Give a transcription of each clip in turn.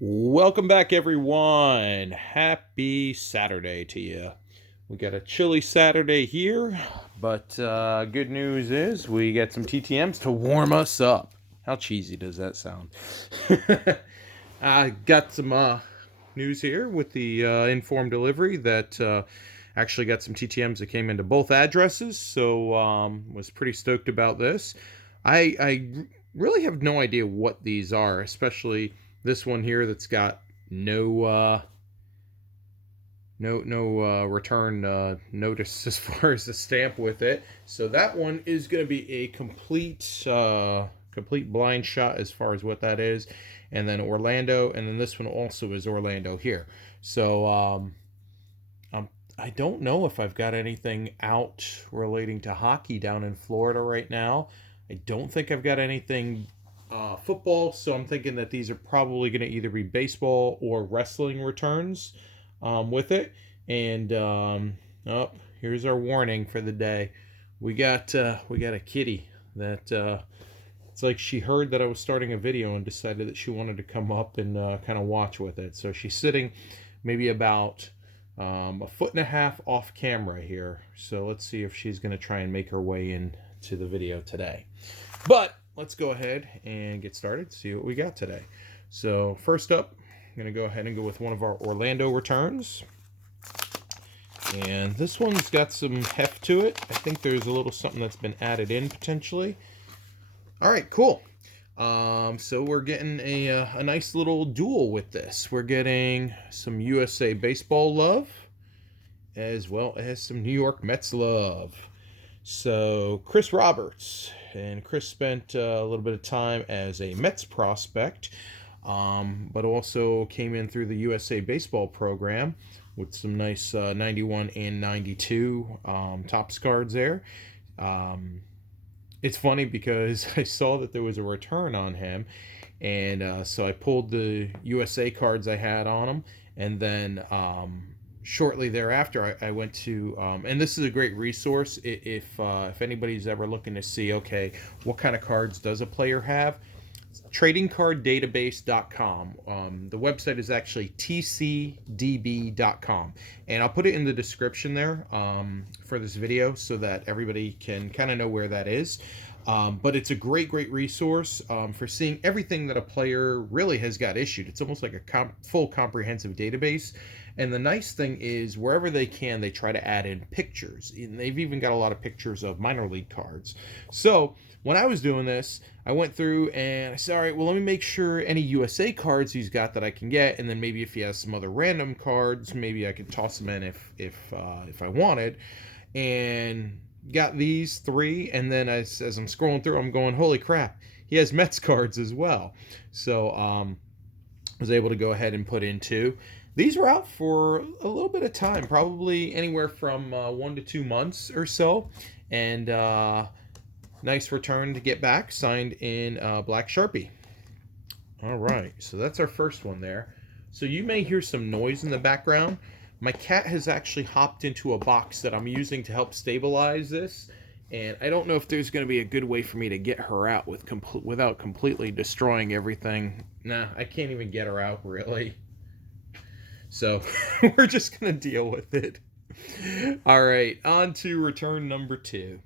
Welcome back, everyone. Happy Saturday to you. We got a chilly Saturday here, but good news is we got some TTMs to warm us up. How cheesy does that sound? I got some news here with the informed delivery that actually got some TTMs that came into both addresses, so was pretty stoked about this. I really have no idea what these are, especially this one here that's got no return notice as far as the stamp with it. So that one is going to be a complete blind shot as far as what that is. And then Orlando, and then this one also is Orlando here. So I don't know if I've got anything out relating to hockey down in Florida right now. I don't think I've got anything football, so I'm thinking that these are probably going to either be baseball or wrestling returns with it. And oh, here's our warning for the day. We got a kitty that it's like she heard that I was starting a video and decided that she wanted to come up and kind of watch with it. So she's sitting maybe about a foot and a half off camera here. So let's see if she's going to try and make her way into the video today. But let's go ahead and get started, see what we got today. So first up, I'm going to go ahead and go with one of our Orlando returns. And this one's got some heft to it. I think there's a little something that's been added in potentially. All right, cool. So we're getting a nice little duel with this. We're getting some USA baseball love, as well as some New York Mets love. So Chris Roberts, and Chris spent a little bit of time as a Mets prospect, but also came in through the USA baseball program with some nice 91 and 92 Topps cards there. It's funny because I saw that there was a return on him, and so I pulled the USA cards I had on him, and then shortly thereafter I went to and this is a great resource if anybody's ever looking to see, okay, what kind of cards does a player have. Tradingcarddatabase.com. The website is actually tcdb.com, and I'll put it in the description there for this video so that everybody can kind of know where that is. But it's a great resource for seeing everything that a player really has got issued. It's almost like a full comprehensive database. And the nice thing is, wherever they can, they try to add in pictures. And they've even got a lot of pictures of minor league cards. So when I was doing this, I went through and I said, all right, well, let me make sure any USA cards he's got that I can get. And then maybe if he has some other random cards, maybe I could toss them in if I wanted. And got these three. And then as I'm scrolling through, I'm going, holy crap, he has Mets cards as well. So I was able to go ahead and put in two. These were out for a little bit of time, probably anywhere from 1 to 2 months or so. And nice return to get back, signed in black Sharpie. All right, so that's our first one there. So you may hear some noise in the background. My cat has actually hopped into a box that I'm using to help stabilize this. And I don't know if there's going to be a good way for me to get her out without completely destroying everything. Nah, I can't even get her out, really. So we're just going to deal with it. All right, on to return number 2.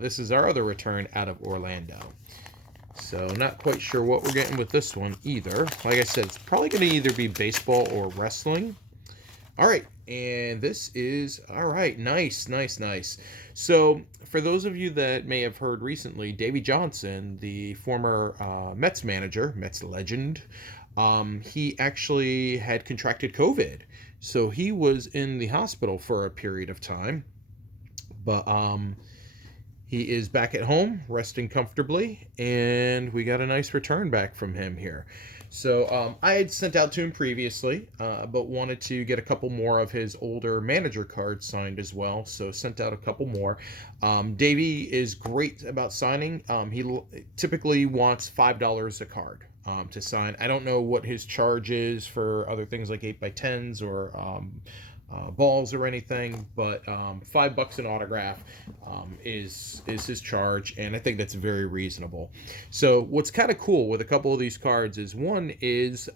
This is our other return out of Orlando. So not quite sure what we're getting with this one either. Like I said, it's probably going to either be baseball or wrestling. All right, and this is, all right, nice. So for those of you that may have heard recently, Davey Johnson, the former Mets manager, Mets legend, he actually had contracted COVID. So he was in the hospital for a period of time. But he is back at home, resting comfortably, and we got a nice return back from him here. So I had sent out to him previously, but wanted to get a couple more of his older manager cards signed as well, so sent out a couple more. Davey is great about signing. He typically wants $5 a card to sign. I don't know what his charge is for other things like 8x10s or balls or anything, but $5 an autograph is his charge, and I think that's very reasonable. So what's kind of cool with a couple of these cards is one is,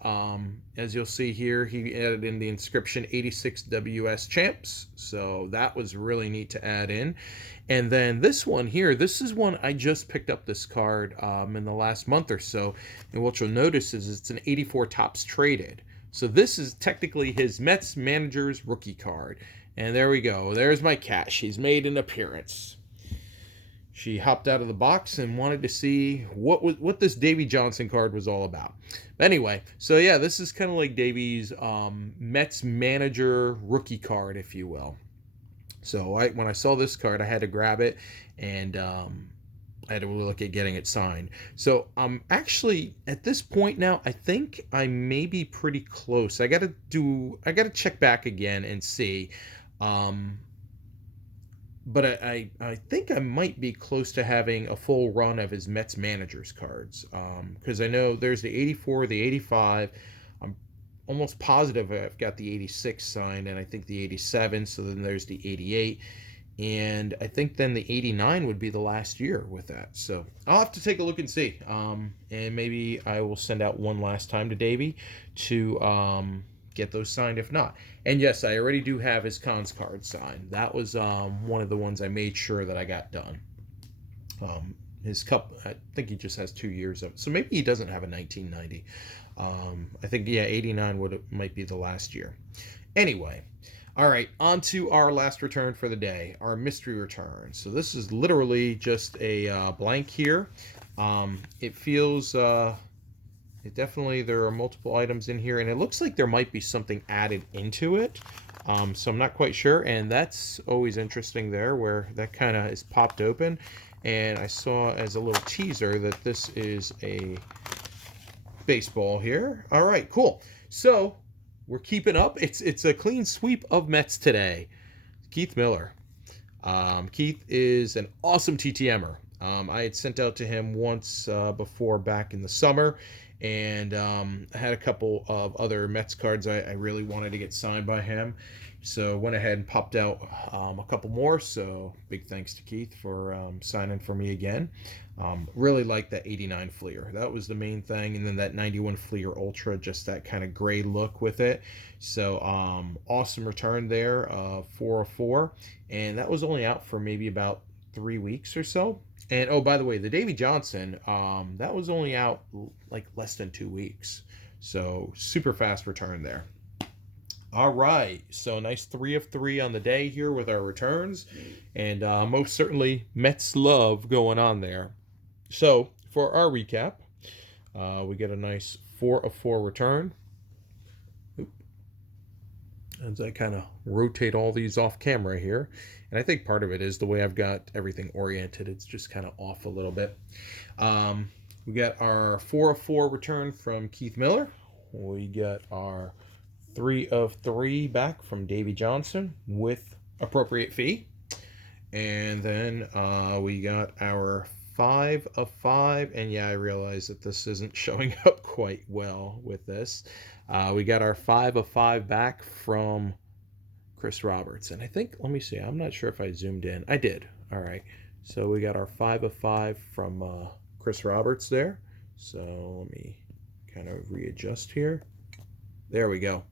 as you'll see here, he added in the inscription 86 WS champs, so that was really neat to add in. And then this one here, this is one I just picked up this card in the last month or so, and what you'll notice is it's an 84 Topps traded. So this is technically his Mets manager's rookie card. And there we go. There's my cat. She's made an appearance. She hopped out of the box and wanted to see what this Davey Johnson card was all about. But anyway, so yeah, this is kind of like Davey's Mets manager rookie card, if you will. So when I saw this card, I had to grab it, and I had to look at getting it signed. So actually at this point now, I think I may be pretty close. I gotta check back again and see. But I think I might be close to having a full run of his Mets managers cards. Because I know there's the 84, the 85. I'm almost positive I've got the 86 signed, and I think the 87. So then there's the 88. And I think then the 89 would be the last year with that. So I'll have to take a look and see. And maybe I will send out one last time to Davey to get those signed if not. And yes, I already do have his Cons card signed. That was one of the ones I made sure that I got done. His cup, I think he just has 2 years of it. So maybe he doesn't have a 1990. I think, yeah, 89 might be the last year. Anyway. All right, on to our last return for the day, our mystery return. So this is literally just a blank here. It feels, there are multiple items in here, and it looks like there might be something added into it. So I'm not quite sure, and that's always interesting there, where that kind of is popped open. And I saw as a little teaser that this is a baseball here. All right, cool. So we're keeping up. It's a clean sweep of Mets today. Keith Miller. Keith is an awesome TTMer. I had sent out to him once before back in the summer, and I had a couple of other Mets cards I really wanted to get signed by him. So went ahead and popped out a couple more. So big thanks to Keith for signing for me again. Really like that 89 Fleer. That was the main thing. And then that 91 Fleer Ultra, just that kind of gray look with it. So awesome return there, 404. And that was only out for maybe about 3 weeks or so. And oh, by the way, the Davey Johnson, that was only out like less than 2 weeks. So super fast return there. All right, so nice 3 of 3 on the day here with our returns, and most certainly Mets love going on there. So for our recap, we get a nice 4 of 4 return. As I kind of rotate all these off camera here, and I think part of it is the way I've got everything oriented. It's just kind of off a little bit. We got our 4 of 4 return from Keith Miller. We got our 3 of 3 back from Davey Johnson with appropriate fee. And then we got our 5 of 5. And yeah, I realize that this isn't showing up quite well with this. We got our 5 of 5 back from Chris Roberts. And I think, let me see, I'm not sure if I zoomed in. I did. All right. So we got our 5 of 5 from Chris Roberts there. So let me kind of readjust here. There we go.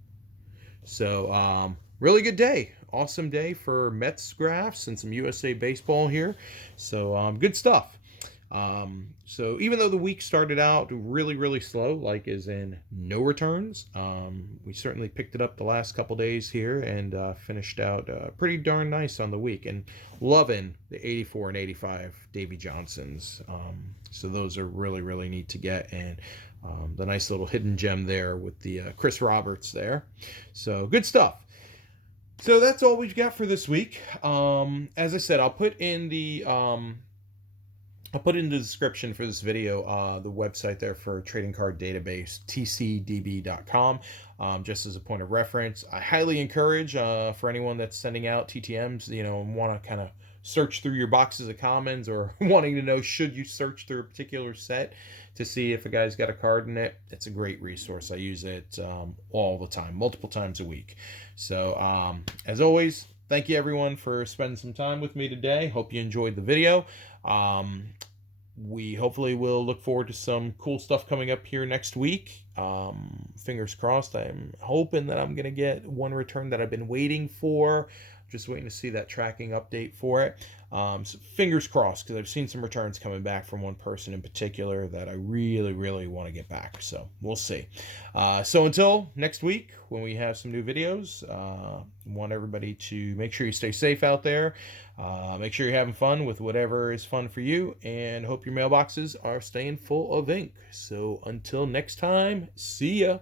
So, really good day. Awesome day for Mets graphs and some USA baseball here. So, good stuff. So even though the week started out really, really slow, like as in no returns, we certainly picked it up the last couple days here and finished out pretty darn nice on the week. And loving the 84 and 85 Davey Johnsons. So those are really, really neat to get. And the nice little hidden gem there with the Chris Roberts there. So good stuff. So that's all we've got for this week. As I said, I'll put in the description for this video the website there for trading card database, tcdb.com, just as a point of reference. I highly encourage for anyone that's sending out TTMs, and want to kind of search through your boxes of commons, or wanting to know should you search through a particular set to see if a guy's got a card in it, it's a great resource. I use it all the time, multiple times a week. So as always, thank you everyone for spending some time with me today. Hope you enjoyed the video. We hopefully will look forward to some cool stuff coming up here next week. Fingers crossed. I'm hoping that I'm going to get one return that I've been waiting for. Just waiting to see that tracking update for it. So fingers crossed, because I've seen some returns coming back from one person in particular that I really, really want to get back. So we'll see. So until next week, when we have some new videos, want everybody to make sure you stay safe out there. Make sure you're having fun with whatever is fun for you, and hope your mailboxes are staying full of ink. So until next time, see ya.